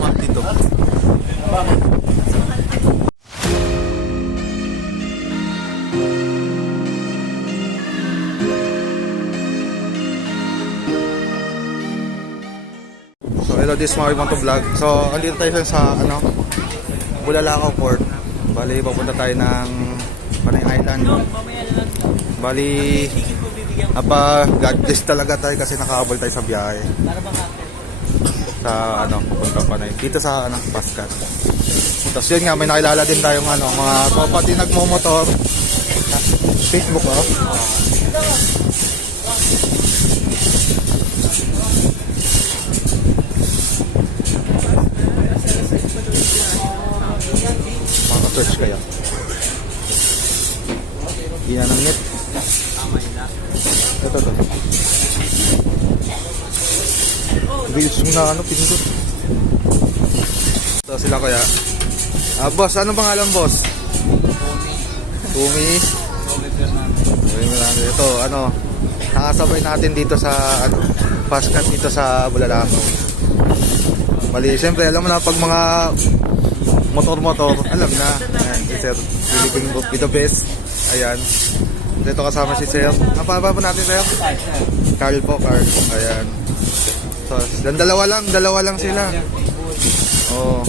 Map dito. So hello, this is Mario Monto Vlog. So andito tayo sa Bulalakaw Port. Bali papunta tayo ng Panay Island. Bali God bless talaga tayo kasi nakahabol tayo sa biyahe. Sa pupunta Panay. Dito sa Pascat. Tapos yun nga, may nakilala din tayong mga kapati nagmomotor. Facebook search kaya. Hindi na ng net. Ito. Reels na pinindot. Ito sila kaya. Boss, ano pangalan boss? Tumi. Ito, nakasabay natin dito sa Pascat dito sa Bulalakaw. Bali, siyempre alam mo na pag mga motor, alam na. Ayan, si Sir Philippine Book with the best. Ayan. Dito kasama si Sir. Napapa po natin, Sir? Carl po, Carl. Ayan. So, dalawa lang sila. Oo.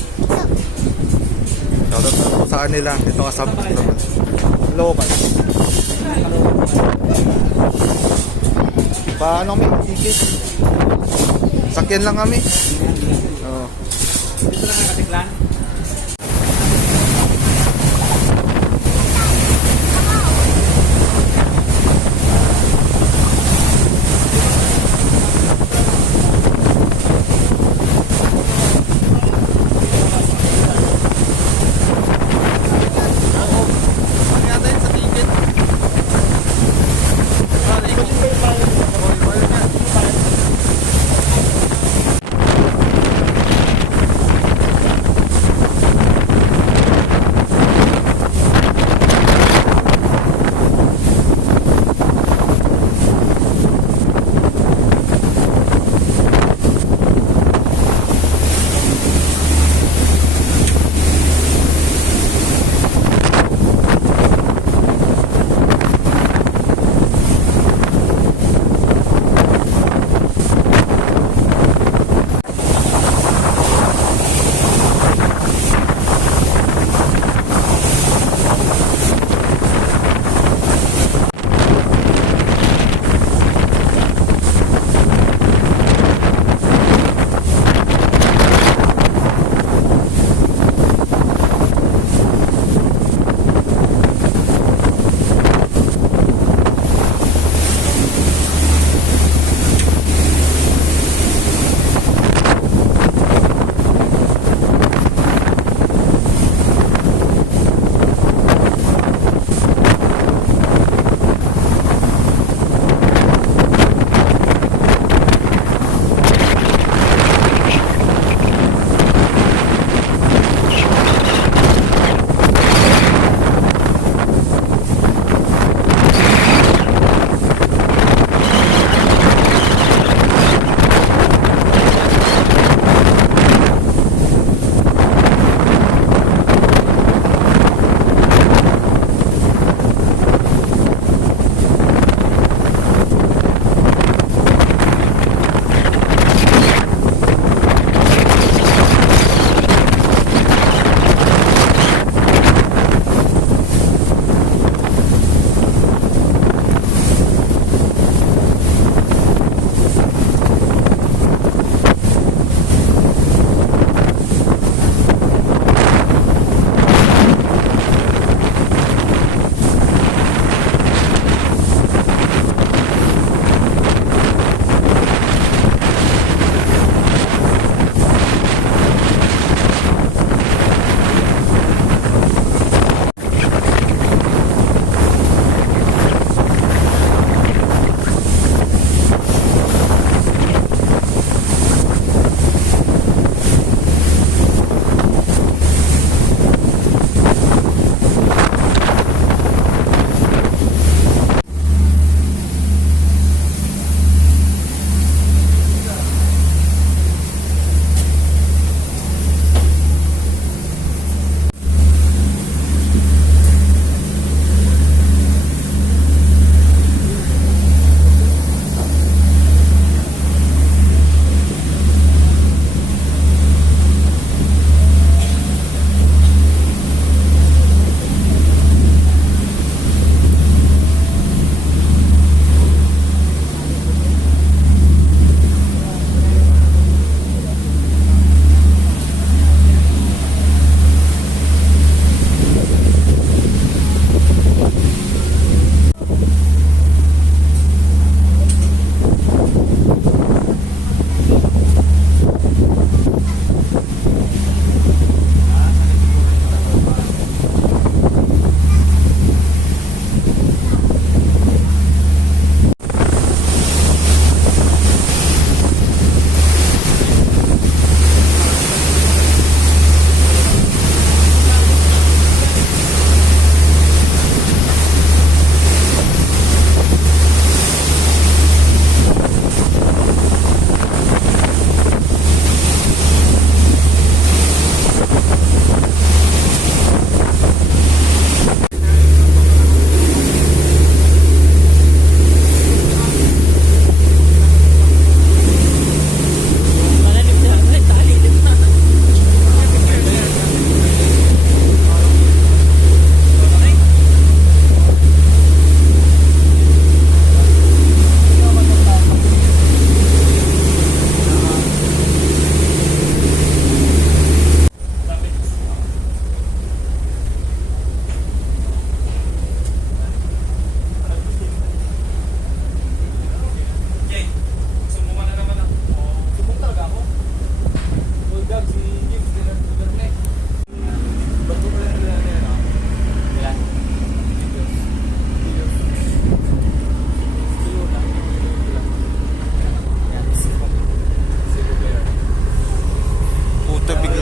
Shoutout na po saan nila. Dito kasama. Hello, pa. Paano kami? Ticket. Sakyan lang kami. Oo. Dito lang ang katiklan.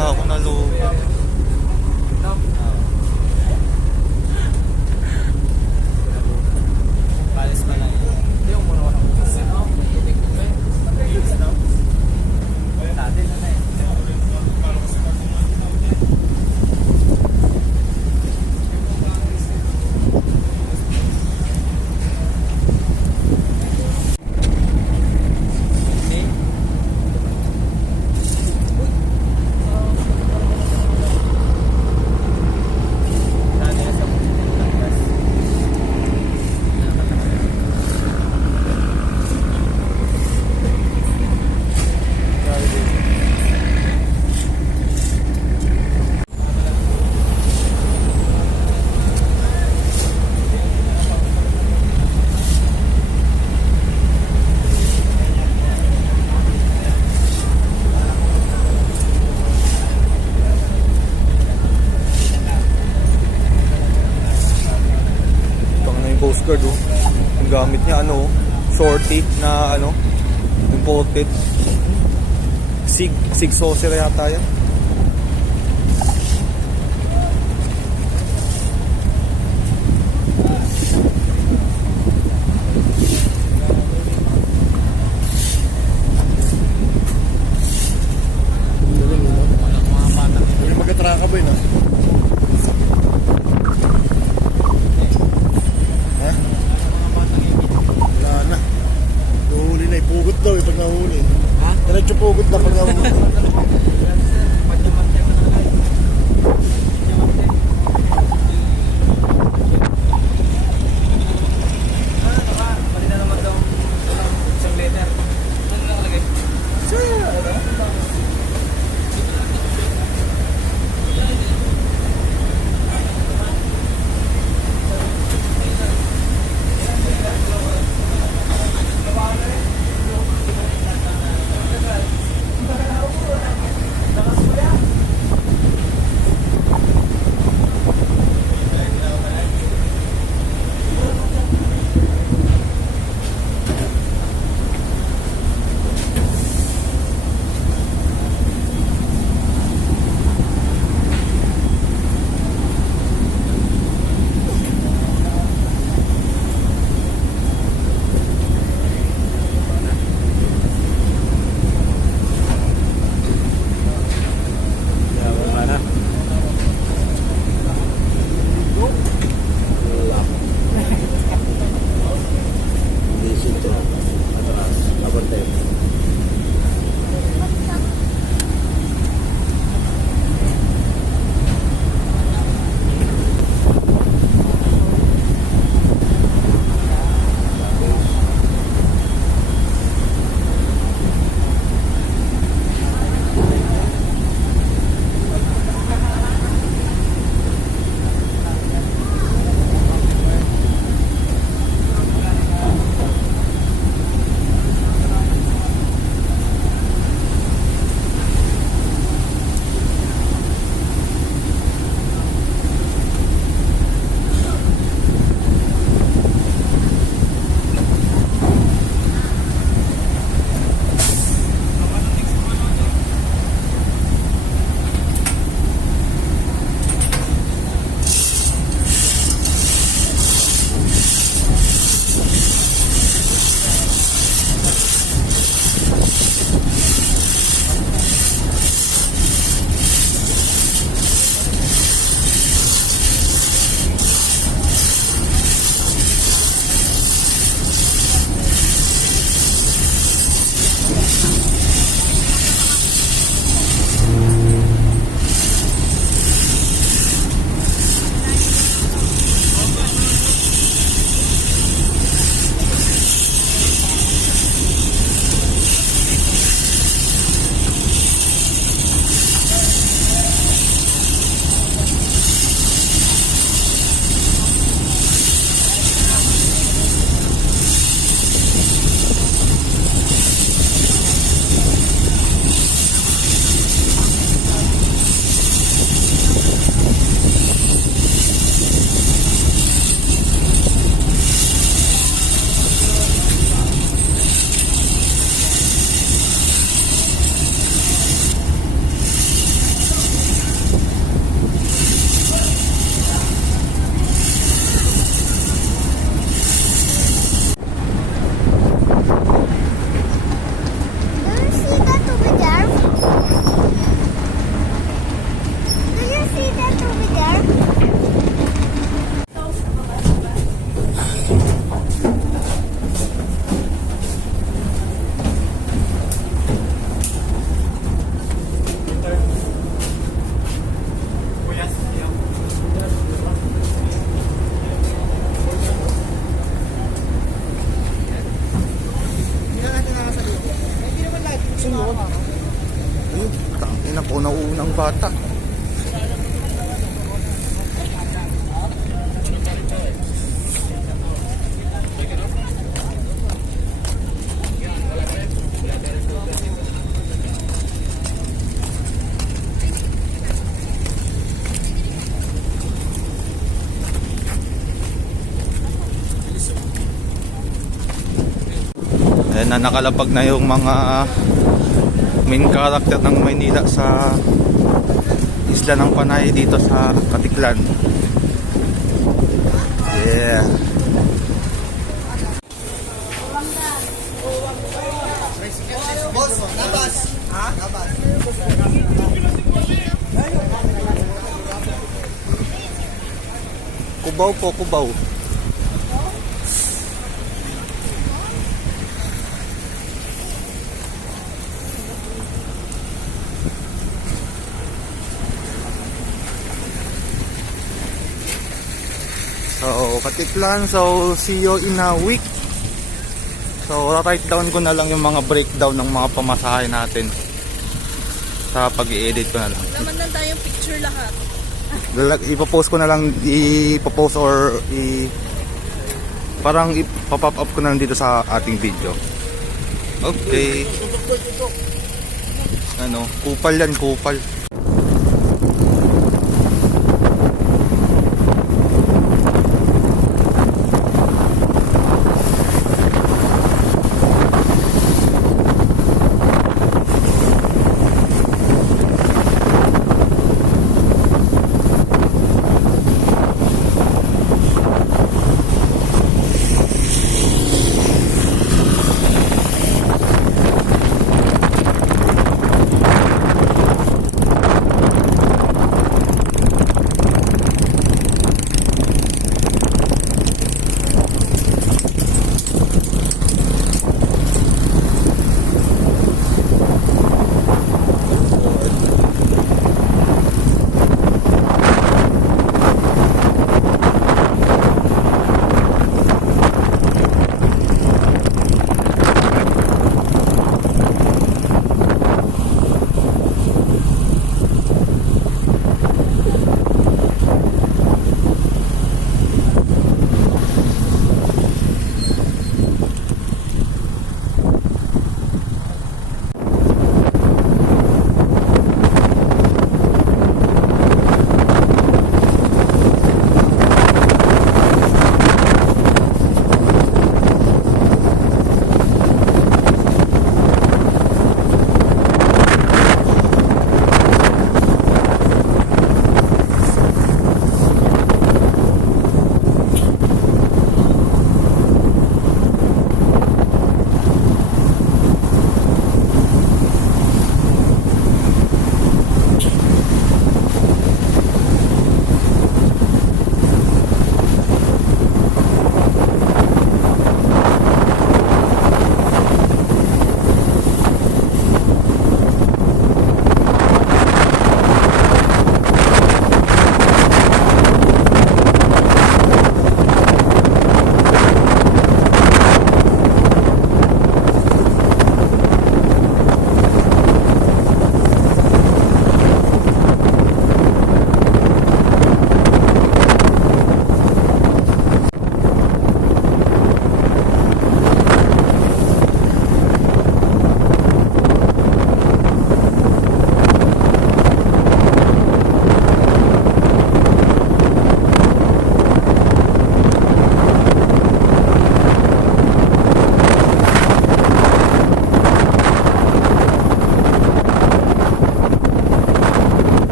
wala akong nalooban. Palis pa lang. Hindi, umuno ka ng utos. Tubig ko ba eh? Dati na eh. Coast Guard oh. Ang gamit niya ano, shorty na ano, imported. Sig saucer yata yan. Yung magkatraka ba yun ah? Ha? Wala na. Nuhuli na. Ipugot daw eh pag nahuli. Ha? Diretso pugot na pag nahuli. na po nauunang bata. Ayan na, nakalapag na yung mga main character ng Maynila sa Isla ng Panay dito sa Katiklan. Yeah. Boss, labas. Ha? Labas. Kubaw po, kubaw. So, Katiklan. So, see you in a week. So, write down ko na lang yung mga breakdown ng mga pamasahe natin. Sa pag-i-edit ko na lang. Naman lang tayong picture lahat. Ipopost ko na lang, ipopost or parang ipapop up ko na lang dito sa ating video. Okay. Ano, kupal yan, kupal.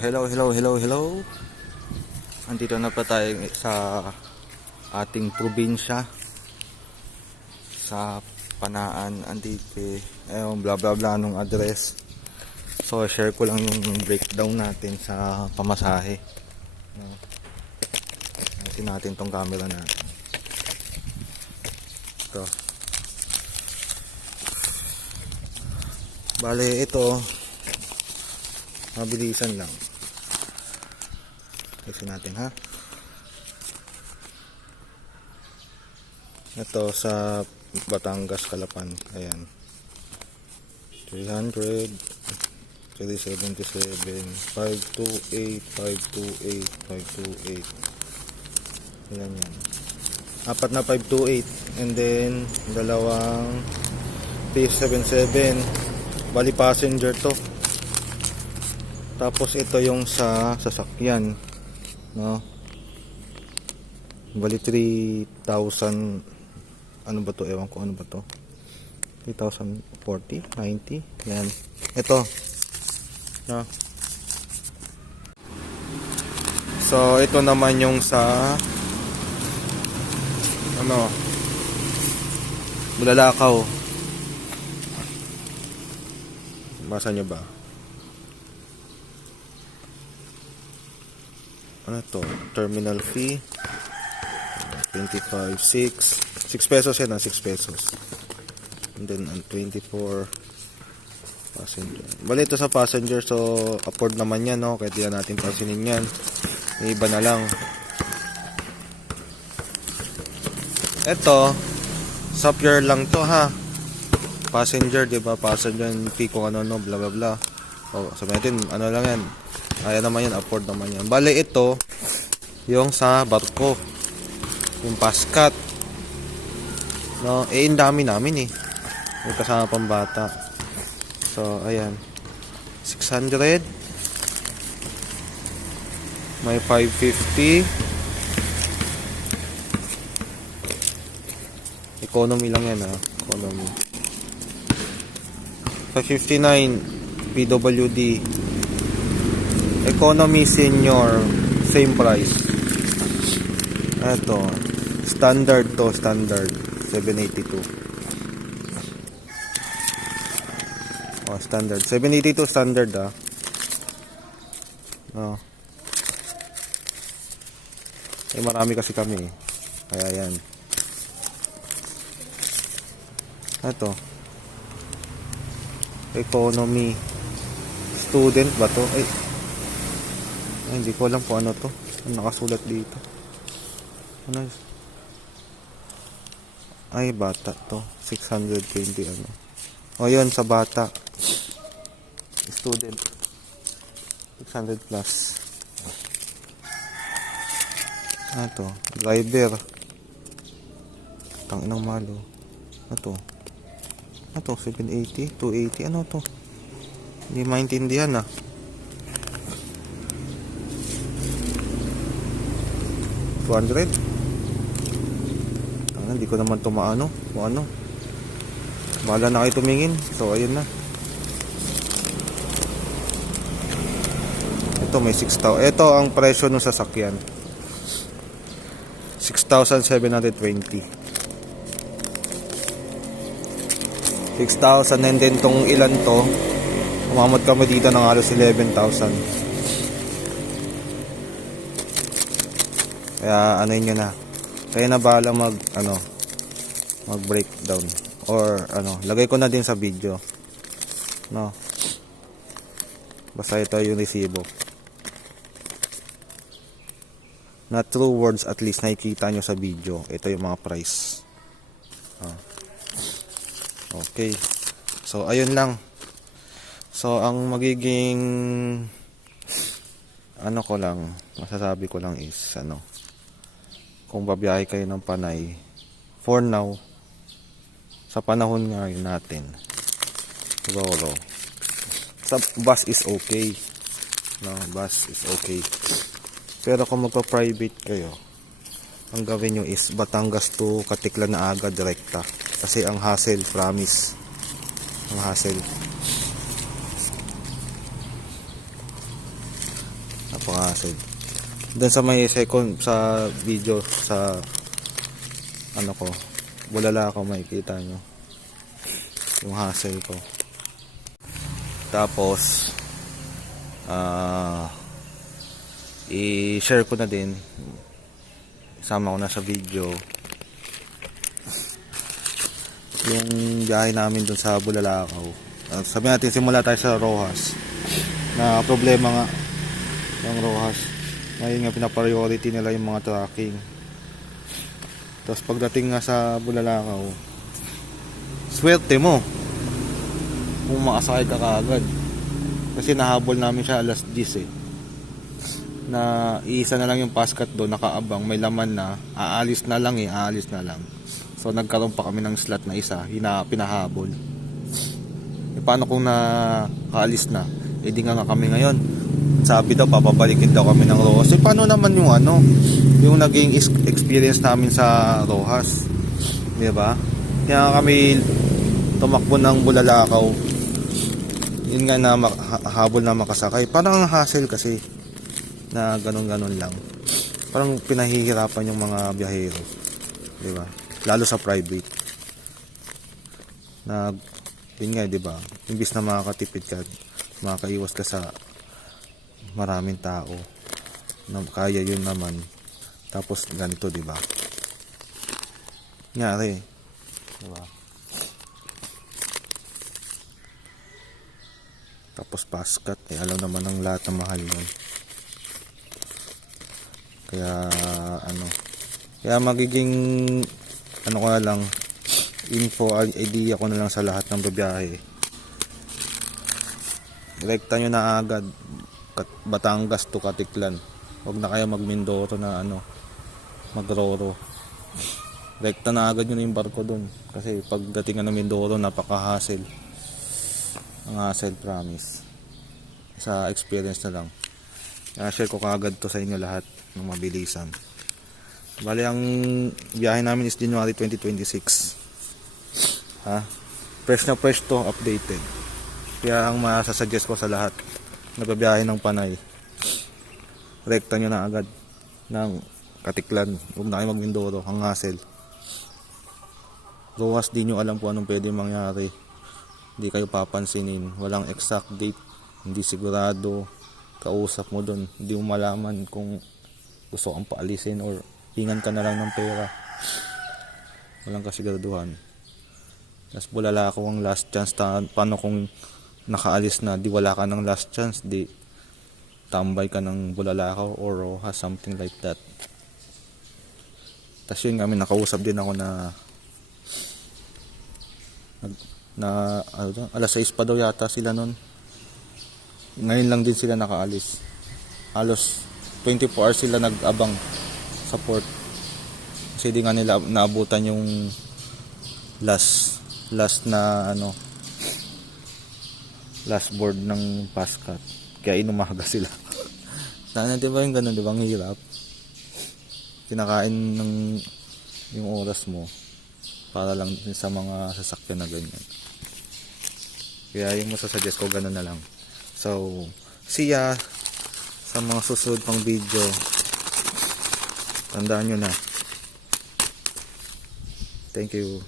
hello. Andito na pa tayo sa ating probinsya. Sa Panaan, andito bla bla bla nung address. So share ko lang yung breakdown natin sa pamasahe. Natin natin tong camera natin. Ito. Bale ito, mabilisan lang. Ayusin natin ha. Ito sa Batangas, Calapan. Ayan. 300, 377, 528, 528, 528. Ayan yan. Apat na 528. And then, dalawang P77. Bali passenger to. Tapos ito yung sa sasakyan, no? Bali 3,000. Ano ba to? Ewan ko ano ba to. 3,040, 90. Yan. Ito. No? So ito naman yung sa ano, Bulalakaw. Basa nyo ba? Ano to? Terminal fee 25, 6 pesos yan, 6 pesos. And then 24 passenger. Bali ito sa passenger, so afford naman yan, no? Kahit di na natin pansinin yan, may iba na lang. Ito sa pure lang to ha, passenger, di ba? Passenger fee kung ano no, bla bla bla. So sabihin natin ano lang yan, kaya naman yan, afford naman yan. Bale ito yung sa barko, yung paskat, no? Ang dami namin may kasama pang bata. So ayan, 600, may 550. Economy lang yan economy. 559 PWD. Economy senior, same price. Ito standard to, standard 782. Standard 782 standard no. Marami kasi kami kaya yan. Ito economy student ba to? Ay, hindi ko alam kung ano to. Ano nakasulat dito? Ano? Ay, bata to. 620 ano. O yun, sa bata. Student. 600 plus. Ano to? Driver. Tanginang malo. Ano to? Ano to? 780? 280? Ano to? Hindi maintindihan 200? Hindi ko naman tumaano kung ano. Bahala na kayo tumingin. So ayun na. Ito may 6,000. Ito ang presyo ng sasakyan, 6,720. 6,000. And then tong ilan to, umamot kami dito ng halos 11,000. Kaya ano yun na. Kaya na bahala mag breakdown or lagay ko na din sa video, no? Basta ito yung resibo na true words, at least nakikita nyo sa video. Ito yung mga price. Okay, so ayun lang. So ang magiging masasabi ko lang is kung babiyahe kayo ng Panay, for now, sa panahon ngayon natin, siguro sa bus is okay, no? Bus is okay. Pero kung magpa-private kayo, ang gawin nyo is Batangas to Katiklan na agad, direkta. Kasi ang hassle, promise, ang hassle. napaka-hassle. Doon sa may second sa video sa ano ko, bulala ko, makikita nyo yung hassle ko. Tapos i-share ko na din, isama ko na sa video yung biyahe namin dun sa Bulalakaw. Sabi natin simula tayo sa Rojas, na problema nga yung Rojas, ngayon nga pinapriority nila yung mga tracking. Tapos pagdating nga sa Bulalakaw, swerte mo kung makasakay ka kaagad, kasi nahabol namin siya alas 10 na iisa na lang yung paskat doon, nakaabang, may laman na, aalis na lang. So nagkaroon pa kami ng slot na isa, pinahabol. Paano kung nakaalis na? Di nga kami ngayon, sabi daw papabalikin daw kami ng Rojas. Paano naman yung yung naging experience namin sa Rojas, di ba? Kaya kami tumakbo ng Bulalakaw, yun nga na habol na makasakay. Parang ang hassle kasi na ganun lang, parang pinahihirapan yung mga biyahero, di ba? Lalo sa private na yun nga, di ba, imbis na makakatipid ka, makakaiwas ka sa maraming tao na kaya yun naman, tapos ganito, di ba? Ngari, di ba? Tapos paskat, alam naman ng lahat na mahal yun. Kaya kaya magiging ko na lang, info, idea ko na lang sa lahat ng babiyahe. Direkta nyo na agad Batangas to Katiklan. Huwag na kayo mag-Mindoro na mag-Roro. Direkta na agad nyo na yung barko dun, kasi pagdating ng Mindoro, napaka-hassle. Ang hassle, promise. Sa experience na lang. Share ko kaagad to sa inyo lahat ng mabilisan. Bali, ang biyahe namin is January 2026. Fresh na fresh to, updated. Kaya ang masasuggest ko sa lahat na babiyahe ng Panay, rekta nyo na agad ng Katiklan. Huwag na kayo mag-Mindoro, ang hassle. Rojas, di nyo alam kung anong pwede mangyari. Hindi kayo papansinin, walang exact date, hindi sigurado. Kausap mo dun, hindi mo malaman kung gusto kang paalisin or hingan ka na lang ng pera. Walang kasiguraduhan. Tapos Bulalakaw ang last chance. Paano kung nakaalis na, di wala ka ng last chance, di tambay ka ng Bulalakaw or Rojas, something like that. Tapos yun nga, nakausap din ako na alas 6 pa daw yata sila nun. Ngayon lang din sila nakaalis. Halos 24 hours sila nag-abang sa port, kasi di nga nila naabutan yung last na last board ng paskat, kaya inumaga sila. Di ba yung ganun, di ba ang hirap? Kinakain ng yung oras mo para lang sa mga sasakyan na ganyan. Kaya yung masasuggest ko, ganun na lang. So, see ya sa mga susunod pang video. Tandaan nyo na. Thank you.